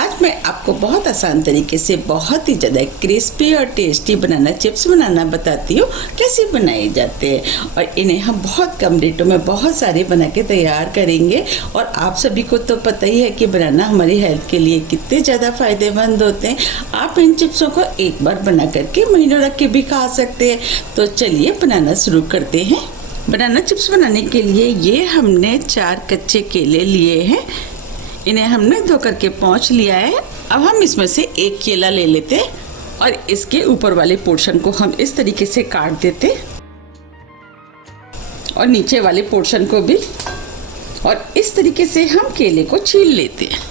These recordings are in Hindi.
आज मैं आपको बहुत आसान तरीके से बहुत ही ज़्यादा क्रिस्पी और टेस्टी बनाना चिप्स बनाना बताती हूँ कैसे बनाए जाते हैं। और इन्हें हम बहुत कम रेटों में बहुत सारे बना के तैयार करेंगे। और आप सभी को तो पता ही है कि बनाना हमारी हेल्थ के लिए कितने ज़्यादा फ़ायदेमंद होते हैं। आप इन चिप्सों को एक बार बना करके महीनों रख के भी खा सकते हैं। तो चलिए बनाना शुरू करते हैं। बनाना चिप्स बनाने के लिए ये हमने 4 कच्चे केले लिए हैं। इन्हें हमने धो करके पोंछ लिया है। अब हम इसमें से एक केला ले लेते हैं और इसके ऊपर वाले पोर्शन को हम इस तरीके से काट देते और नीचे वाले पोर्शन को भी, और इस तरीके से हम केले को छील लेते हैं।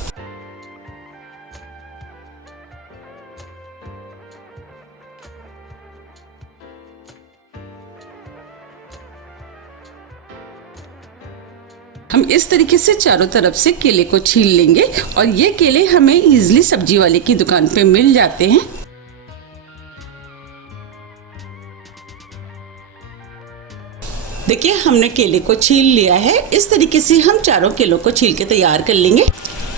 हम इस तरीके से चारों तरफ से केले को छील लेंगे। और ये केले हमें इजीली सब्जी वाले की दुकान पे मिल जाते हैं। देखिए हमने केले को छील लिया है। इस तरीके से हम चारों केलों को छील के तैयार कर लेंगे।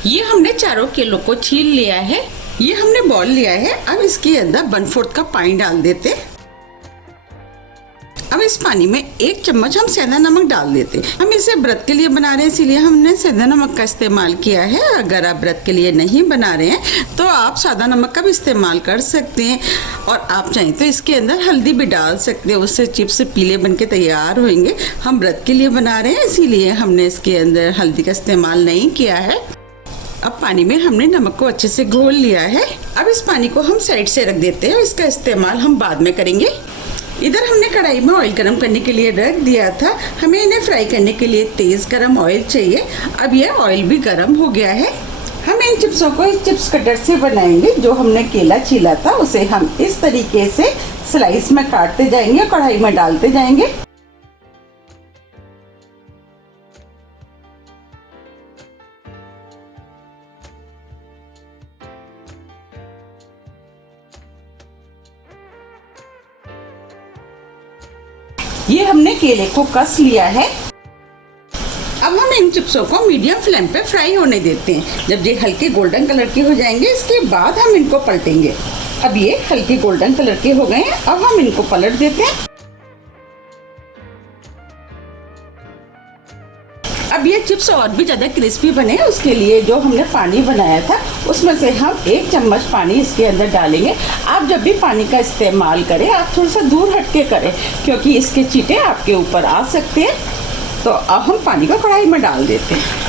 ये हमने चारों केलों को छील लिया है। ये हमने बॉल लिया है। अब इसके अंदर 1/4 कप पानी डाल देते हैं। अब इस पानी में 1 चम्मच हम सेंधा नमक डाल देते हैं। हम इसे व्रत के लिए बना रहे हैं, इसीलिए हमने सेंधा नमक का इस्तेमाल किया है। अगर आप व्रत के लिए नहीं बना रहे हैं तो आप सादा नमक का भी इस्तेमाल कर सकते हैं। और आप चाहें तो इसके अंदर हल्दी भी डाल सकते हैं, उससे चिप्स पीले बन के तैयार होंगे। हम व्रत के लिए बना रहे हैं, इसीलिए हमने इसके अंदर हल्दी का इस्तेमाल नहीं किया है। अब पानी में हमने नमक को अच्छे से घोल लिया है। अब इस पानी को हम साइड से रख देते हैं। इसका इस्तेमाल हम बाद में करेंगे। इधर हमने कढ़ाई में ऑयल गरम करने के लिए रख दिया था। हमें इन्हें फ्राई करने के लिए तेज़ गरम ऑयल चाहिए। अब ये ऑयल भी गरम हो गया है। हम इन चिप्सों को इस चिप्स कटर से बनाएंगे। जो हमने केला छीला था उसे हम इस तरीके से स्लाइस में काटते जाएंगे, कढ़ाई में डालते जाएंगे। ये हमने केले को कस लिया है। अब हम इन चिप्सों को मीडियम फ्लेम पे फ्राई होने देते हैं। जब ये हल्के गोल्डन कलर के हो जाएंगे इसके बाद हम इनको पलटेंगे। अब ये हल्के गोल्डन कलर के हो गए हैं। अब हम इनको पलट देते हैं। अब ये चिप्स और भी ज़्यादा क्रिस्पी बने, उसके लिए जो हमने पानी बनाया था उसमें से हम 1 चम्मच पानी इसके अंदर डालेंगे। आप जब भी पानी का इस्तेमाल करें आप थोड़ा सा दूर हट के करें, क्योंकि इसके छींटे आपके ऊपर आ सकते हैं। तो अब हम पानी को कढ़ाई में डाल देते हैं।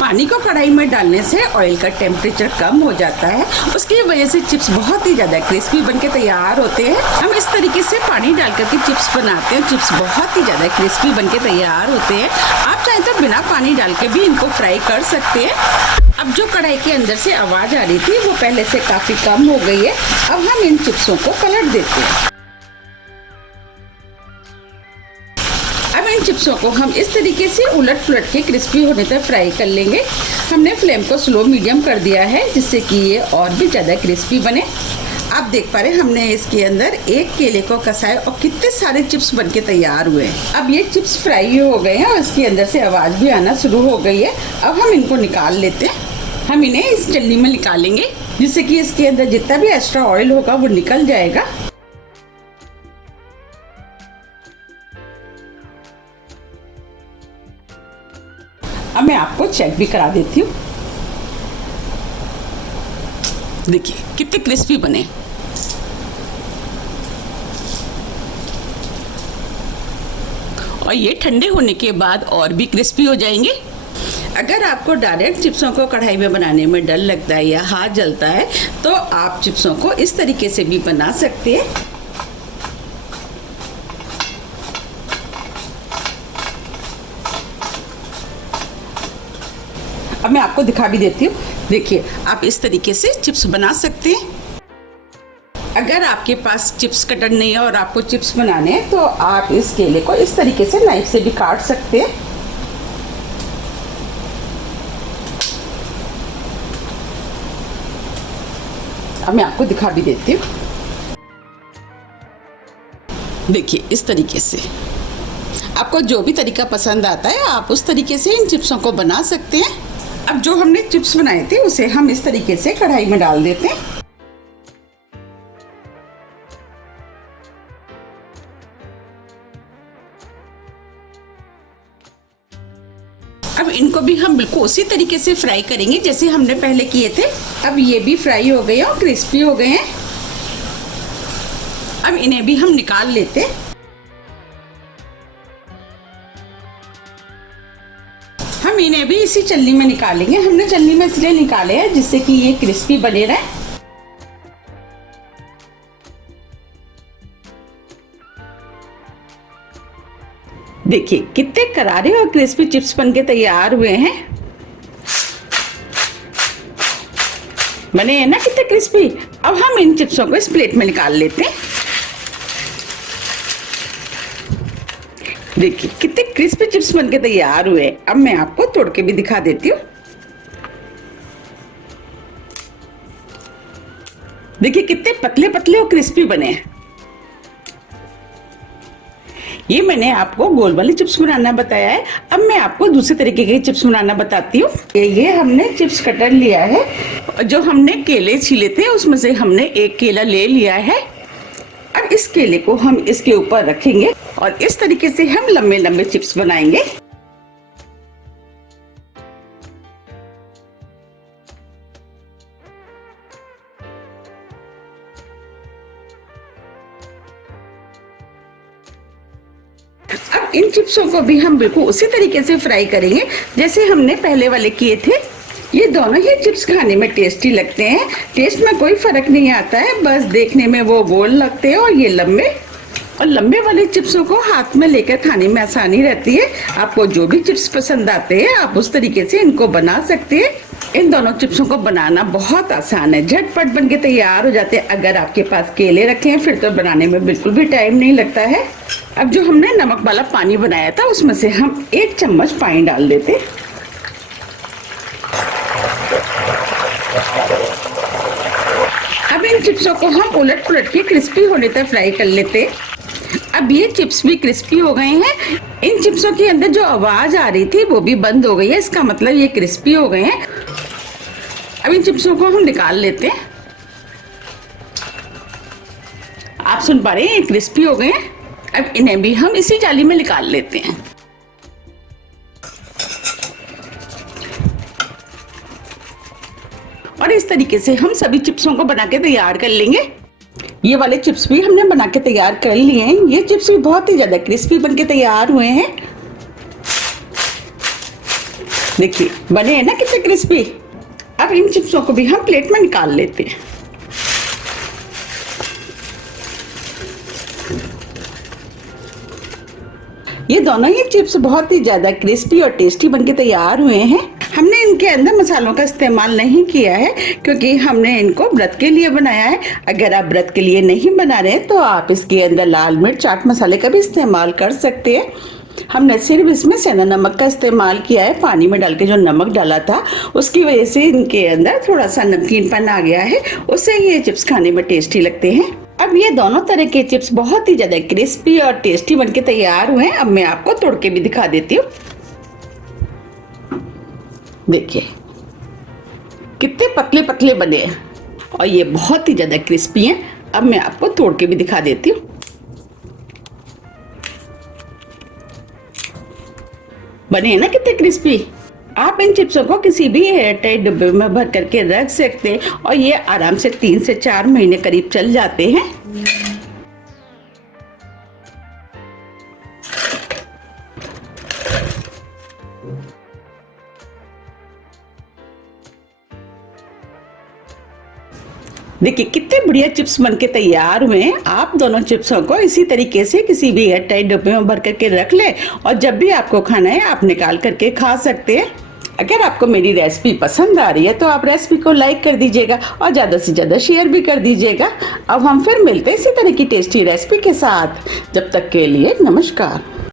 पानी को कढ़ाई में डालने से ऑयल का टेम्परेचर कम हो जाता है, उसकी वजह से चिप्स बहुत ही ज़्यादा क्रिस्पी बनके तैयार होते हैं। हम इस तरीके से पानी डाल करके चिप्स बनाते हैं। चिप्स बहुत ही ज़्यादा क्रिस्पी बनके तैयार होते हैं। आप चाहें तो बिना पानी डाल के भी इनको फ्राई कर सकते हैं। अब जो कढ़ाई के अंदर से आवाज़ आ रही थी वो पहले से काफ़ी कम हो गई है। अब हम इन चिप्सों को पलट देते हैं। अब इन चिप्सों को हम इस तरीके से उलट पुलट के क्रिस्पी होने तक फ्राई कर लेंगे। हमने फ्लेम को स्लो मीडियम कर दिया है जिससे कि ये और भी ज़्यादा क्रिस्पी बने। आप देख पा रहे हैं हमने इसके अंदर एक केले को कसा है और कितने सारे चिप्स बनके तैयार हुए हैं। अब ये चिप्स फ्राई हो गए हैं और इसके अंदर से आवाज़ भी आना शुरू हो गई है। अब हम इनको निकाल लेते हैं। हम इन्हें इस छलनी में निकालेंगे जिससे कि इसके अंदर जितना भी एक्स्ट्रा ऑयल होगा वो निकल जाएगा। अब मैं आपको चेक भी करा देती हूँ। देखिए कितने क्रिस्पी बने। और ये ठंडे होने के बाद और भी क्रिस्पी हो जाएंगे। अगर आपको डायरेक्ट चिप्सों को कढ़ाई में बनाने में डर लगता है या हाथ जलता है तो आप चिप्सों को इस तरीके से भी बना सकते हैं। अब मैं आपको दिखा भी देती हूँ। देखिए आप इस तरीके से चिप्स बना सकते हैं। अगर आपके पास चिप्स कटर नहीं है और आपको चिप्स बनाने हैं तो आप इस केले को इस तरीके से नाइफ से भी काट सकते हैं। अब मैं आपको दिखा भी देती हूँ। देखिए इस तरीके से आपको जो भी तरीका पसंद आता है आप उस तरीके से इन चिप्सों को बना सकते हैं। अब जो हमने चिप्स बनाए थे उसे हम इस तरीके से कढ़ाई में डाल देते हैं। अब इनको भी हम बिल्कुल उसी तरीके से फ्राई करेंगे जैसे हमने पहले किए थे। अब ये भी फ्राई हो गए और क्रिस्पी हो गए हैं। अब इन्हें भी हम निकाल लेते हैं। हम इन्हें भी इसी छलनी में निकालेंगे। हमने छलनी में इसलिए निकाले हैं जिससे कि ये क्रिस्पी बने रहे। देखिए कितने करारे और क्रिस्पी चिप्स बनके तैयार हुए हैं। बने हैं ना कितने क्रिस्पी। अब हम इन चिप्सों को इस प्लेट में निकाल लेते हैं। देखिए कितने क्रिस्पी चिप्स बनके तैयार हुए। अब मैं आपको तोड़ के भी दिखा देती हूँ। देखिए कितने पतले पतले और क्रिस्पी बने हैं। ये मैंने आपको गोल वाली चिप्स बनाना बताया है। अब मैं आपको दूसरे तरीके के चिप्स बनाना बताती हूँ। ये हमने चिप्स कटर लिया है। जो हमने केले छीले थे उसमें से हमने एक केला ले लिया है। अब इस केले को हम इसके ऊपर रखेंगे और इस तरीके से हम लंबे लंबे चिप्स बनाएंगे। अब इन चिप्सों को भी हम बिल्कुल उसी तरीके से फ्राई करेंगे जैसे हमने पहले वाले किए थे। ये दोनों ही चिप्स खाने में टेस्टी लगते हैं। टेस्ट में कोई फर्क नहीं आता है, बस देखने में वो गोल लगते हैं और ये लंबे। और लंबे वाले चिप्सों को हाथ में लेकर खाने में आसानी रहती है। आपको जो भी चिप्स पसंद आते हैं आप उस तरीके से इनको बना सकते हैं। इन दोनों चिप्सों को बनाना बहुत आसान है, झटपट बनके तैयार हो जाते हैं। अगर आपके पास केले रखे हैं फिर तो बनाने में बिल्कुल भी टाइम नहीं लगता है। अब जो हमने नमक वाला पानी बनाया था उसमें से हम 1 चम्मच पानी डाल देते हैं। अब इन चिप्सों को हम उलट पुलट के क्रिस्पी होने तक फ्राई कर लेते हैं। अब ये चिप्स भी क्रिस्पी हो गए हैं। इन चिप्सों के अंदर जो आवाज आ रही थी वो भी बंद हो गई है, इसका मतलब ये क्रिस्पी हो गए हैं। अब इन चिप्सों को हम निकाल लेते हैं। आप सुन पा रहे हैं, ये क्रिस्पी हो गए हैं। अब इन्हें भी हम इसी जाली में निकाल लेते हैं। और इस तरीके से हम सभी चिप्सों को बना के तैयार कर लेंगे। ये वाले चिप्स भी हमने बना के तैयार कर लिए हैं। ये चिप्स भी बहुत ही ज्यादा क्रिस्पी बनके तैयार हुए हैं। देखिए बने हैं ना कितने क्रिस्पी। अब इन चिप्सों को भी हम प्लेट में निकाल लेते हैं। ये दोनों ही चिप्स बहुत ही ज्यादा क्रिस्पी और टेस्टी बनके तैयार हुए हैं। हमने इनके अंदर मसालों का इस्तेमाल नहीं किया है क्योंकि हमने इनको व्रत के लिए बनाया है। अगर आप व्रत के लिए नहीं बना रहे तो आप इसके अंदर लाल मिर्च चाट मसाले का भी इस्तेमाल कर सकते हैं। हमने सिर्फ इसमें सेंधा नमक का इस्तेमाल किया है। पानी में डाल के जो नमक डाला था उसकी वजह से इनके अंदर थोड़ा सा नमकीनपन आ गया है, उससे ये चिप्स खाने में टेस्टी लगते हैं। अब ये दोनों तरह के चिप्स बहुत ही ज्यादा क्रिस्पी और टेस्टी बनके तैयार हुए हैं। अब मैं आपको तोड़ के भी दिखा देती हूँ। देखिए कितने पतले पतले बने हैं और ये बहुत ही ज्यादा क्रिस्पी हैं। अब मैं आपको तोड़ के भी दिखा देती हूँ। बने हैं ना कितने क्रिस्पी। आप इन चिप्सों को किसी भी एयरटाइट डिब्बे में भर करके रख सकते हैं और ये आराम से 3 से 4 महीने करीब चल जाते हैं। देखिए कितने बढ़िया चिप्स बनके तैयार हुए हैं। आप दोनों चिप्सों को इसी तरीके से किसी भी एयरटाइट डिब्बे में भर करके रख लें और जब भी आपको खाना है आप निकाल करके खा सकते हैं। अगर आपको मेरी रेसिपी पसंद आ रही है तो आप रेसिपी को लाइक कर दीजिएगा और ज़्यादा से ज़्यादा शेयर भी कर दीजिएगा। अब हम फिर मिलते हैं इसी तरह की टेस्टी रेसिपी के साथ। जब तक के लिए नमस्कार।